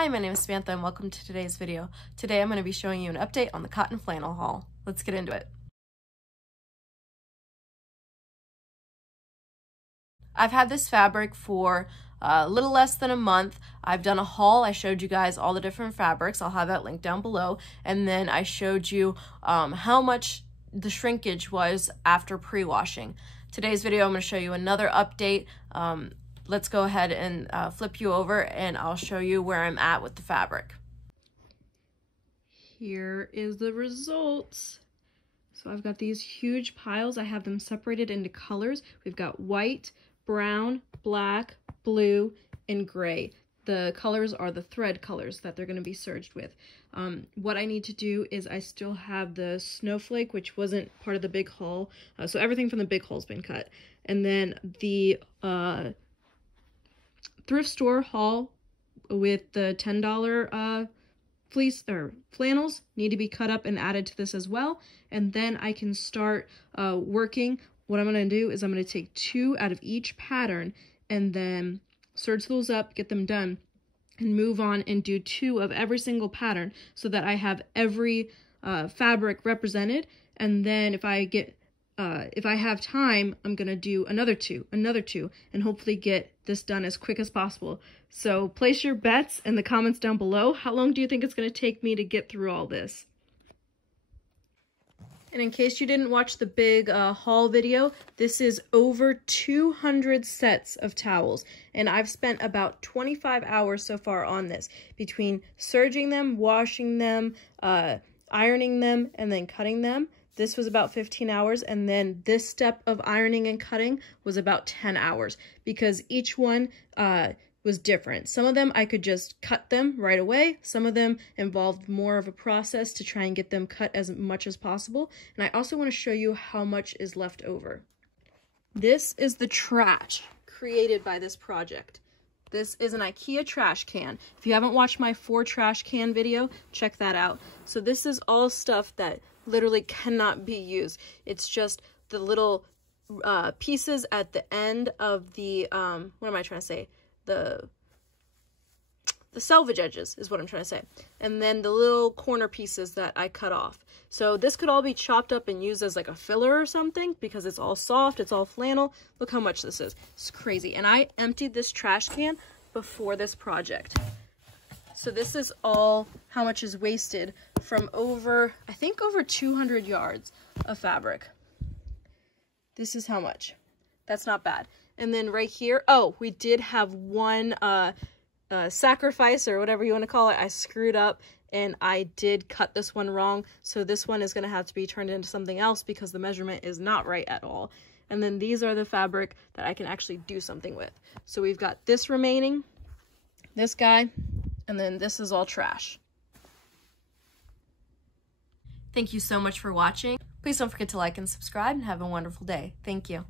Hi, my name is Samantha and welcome to today's video. Today I'm going to be showing you an update on the cotton flannel haul. Let's get into it. I've had this fabric for a little less than a month. I've done a haul. I showed you guys all the different fabrics. I'll have that linked down below. And then I showed you how much the shrinkage was after pre-washing. Today's video I'm going to show you another update. Let's go ahead and flip you over and I'll show you where I'm at with the fabric. Here is the results. So I've got these huge piles. I have them separated into colors. We've got white, brown, black, blue, and gray. The colors are the thread colors that they're going to be serged with. What I need to do is I still have the snowflake, which wasn't part of the big haul. So everything from the big haul's been cut. And then the thrift store haul with the $10 fleece or flannels need to be cut up and added to this as well. And then I can start working. What I'm going to do is I'm going to take 2 out of each pattern and then serge those up, get them done, and move on and do 2 of every single pattern so that I have every fabric represented. And then if I have time, I'm going to do another two, and hopefully get this done as quick as possible. So place your bets in the comments down below. How long do you think it's going to take me to get through all this? And in case you didn't watch the big haul video, this is over 200 sets of towels. And I've spent about 25 hours so far on this, between serging them, washing them, ironing them, and then cutting them. This was about 15 hours, and then this step of ironing and cutting was about 10 hours because each one was different. Some of them I could just cut them right away. Some of them involved more of a process to try and get them cut as much as possible. And I also want to show you how much is left over. This is the trash created by this project. This is an IKEA trash can. If you haven't watched my 4 trash can video, check that out. So this is all stuff that literally cannot be used. It's just the little pieces at the end of the, what am I trying to say? The selvage edges is what I'm trying to say. And then the little corner pieces that I cut off. So this could all be chopped up and used as like a filler or something because it's all soft, it's all flannel. Look how much this is. It's crazy. And I emptied this trash can before this project. So this is all how much is wasted from over, I think over 200 yards of fabric. This is how much. That's not bad. And then right here, oh, we did have one sacrifice or whatever you want to call it. I screwed up and I did cut this one wrong. So this one is going to have to be turned into something else because the measurement is not right at all. And then these are the fabric that I can actually do something with. So we've got this remaining, this guy, and then this is all trash. Thank you so much for watching. Please don't forget to like and subscribe and have a wonderful day. Thank you.